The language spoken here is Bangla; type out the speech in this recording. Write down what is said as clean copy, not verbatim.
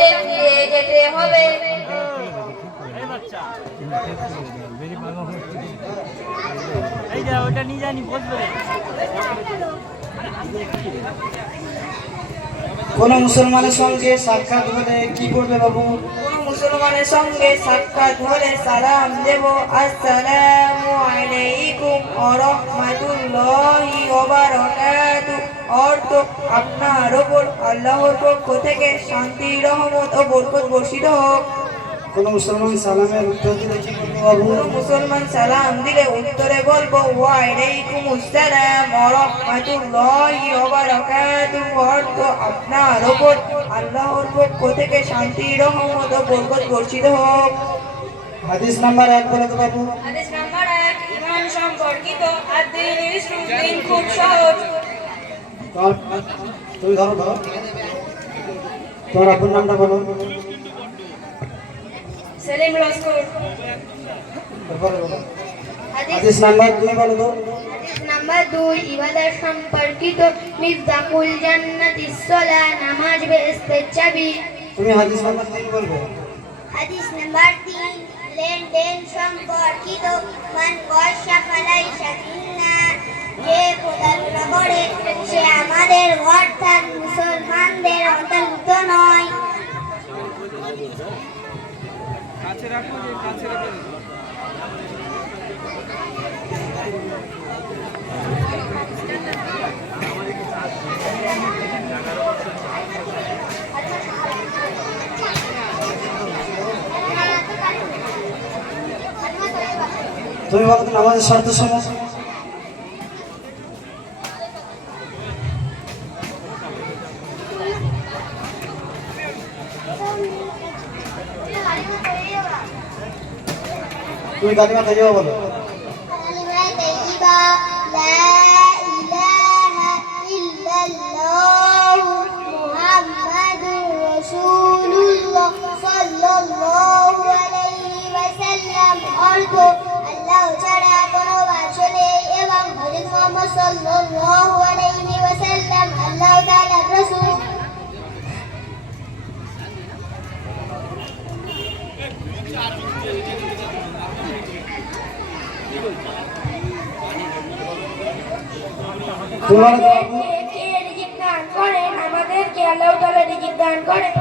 পথে ফিরে যেতে হবে। ওটা নিয়ে জানি বসবে। কোন মুসলমানের সঙ্গে সাক্ষাৎ হলে কি করবে বাবু? কোন মুসলমানের সঙ্গে সাক্ষাৎ হলে সালাম দেব, আসসালামু আলাইকুম ওয়া রাহমাতুল্লাহি ওয়া বারাকাতুহু। অর্থ, আপনার ওপর আল্লাহর পক্ষ থেকে শান্তি, রহমত ও বরকত বর্ষিত হোক। কোন মুসলমান সালামের উত্তর দিলে কি করবে বাবু? কোন মুসলমান সালাম দিলে উত্তরে বলবো ওয়া আলাইকুমুস সালাম ওয়া রাহমাতুল্লাহি ওয়া বারাকাতুহু। অর্থ, আপনার ওপর আল্লাহর পক্ষ থেকে শান্তি, রহমত ও বরকত বর্ষিত হোক। হাদিস নাম্বার 1 বলো তো বাবু। হাদিস নাম্বার 1, ঈমান সম্পর্কিত আদ-দ্বীন ইসলাম খুব সহজ। তুমি ধরো তোমার আপন নামটা বলো। সেলিম লস্কর। হাদিস নাম্বার 2 বলো তো। হাদিস নাম্বার 2, ইবাদত সম্পর্কিত মিফতাহুল জান্নাতিস সালাহ, নামাজ বেহেশতের চাবি। তুমি হাদিস নাম্বার 3 বলবে। হাদিস নাম্বার 3, লেনদেন সম্পর্কিত মান ওয়াশা ফালাইসা ফিন্না, যে প্রতারণা করে সে আমাদের অর্থাৎ মুসলমানদের অন্তর্ভুক্ত নয়। কাছে রাখো, কাছে রাখো। তুমি বলো তো নামাজের শর্ত সমূহ। তুমি কালিমা তাইয়্যিবা বলো। কালিমা তাইয়্যিবা, লা ইলাহা ইল্লাল্লাহু মুহাম্মাদুর রাসূলুল্লাহ সাল্লাল্লাহু আলাইহি ওয়াসাল্লাম। অর্থ, আল্লাহ ছাড়া কোনো বাদশা নেই এবং হযরত মুহাম্মদ সাল্লাল্লাহু আলাইহি ওয়াসাল্লাম আল্লাহ তাআলার রাসূল। তোমার রিজিক দান করেন, আমাদেরকে আল্লাহ তাআলা রিজিক দান করেন।